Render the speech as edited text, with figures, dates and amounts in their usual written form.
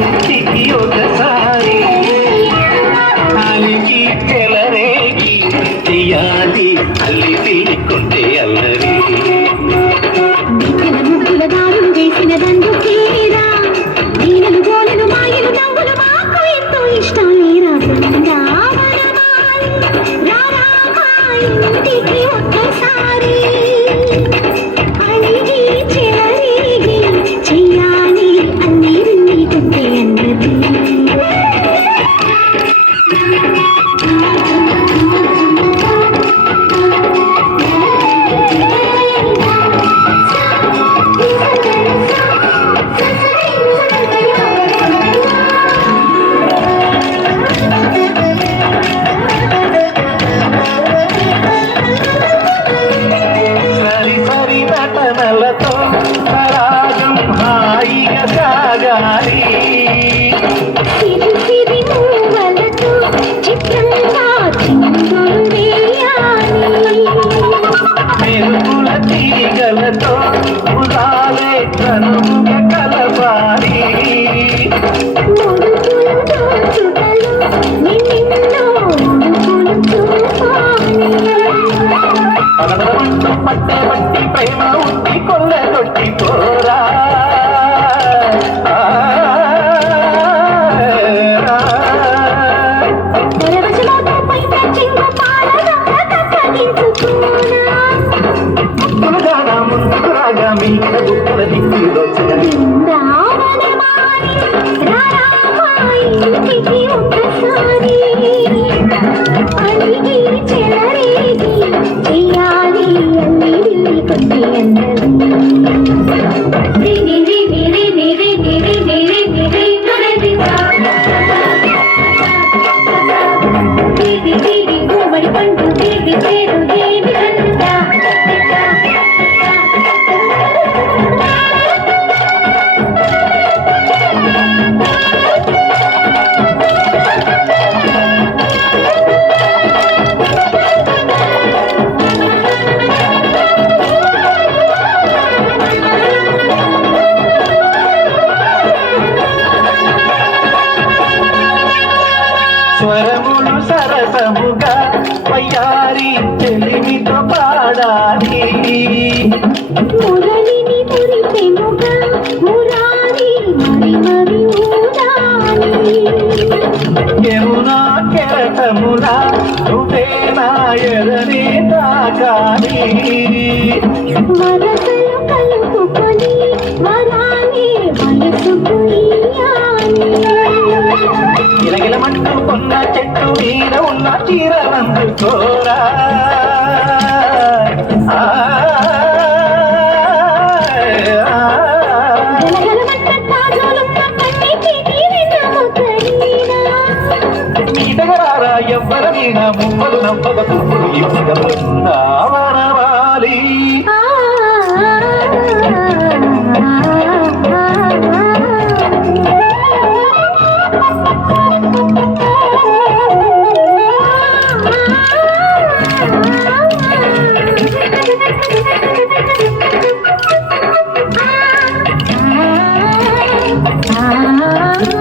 ఇంటికి ఒకసారి అలికి తెలరేగి చెయ్యాలి అల్లి తీకుంటే అల్లరి ముగ్గుల దారులు వేసిన దండు తీరా నీళ్ళు గోలెలు మాయలు నవ్వులు మాకు ఎంతో ఇష్టం లేరా ఇంటికి ఒక్కసారి అలిగి చెలరేగి చెయ్యాలి అన్ని నీకుంటే అన్నది నటనలతో రాగం హాయిగా సాగాలి సిరి మూవలతో చిత్రంగా చిందులు వేయాలి మెరుగుల తీగలతో ఉదాలే కనుక కలవాలి ముడుకులు దోచుటలు నిన్నెన్నో ముడుకులు చూపాలి పట్టే పట్టి ప్రేమ ఉట్టి కొల్ల కొట్టి పోరా ముందుకు రాగా మీద దుఃఖల దిక్కులో చెయ్యాలి అన్ని కొంటే పండు దేవి పేరు దేవి స్వరములు సరసముగా వయ్యారి తెలివితో పాడాలి మురళిని మురిపెముగా మురారి మరి మరి ఊదాలి యమునా కెరటములా నువ్వే నా ఎదనే తాకాలి వరసలు కలుపుకొని వరాలి వయసుకు ఇయ్యాలి గిలగిలమంటూ కొన్న చెట్టు మీద ఉన్న చీరలందుకోరా మీటగరారా ఎవ్వరమీనా ముమ్మలు నమ్మకం వరవాలి ah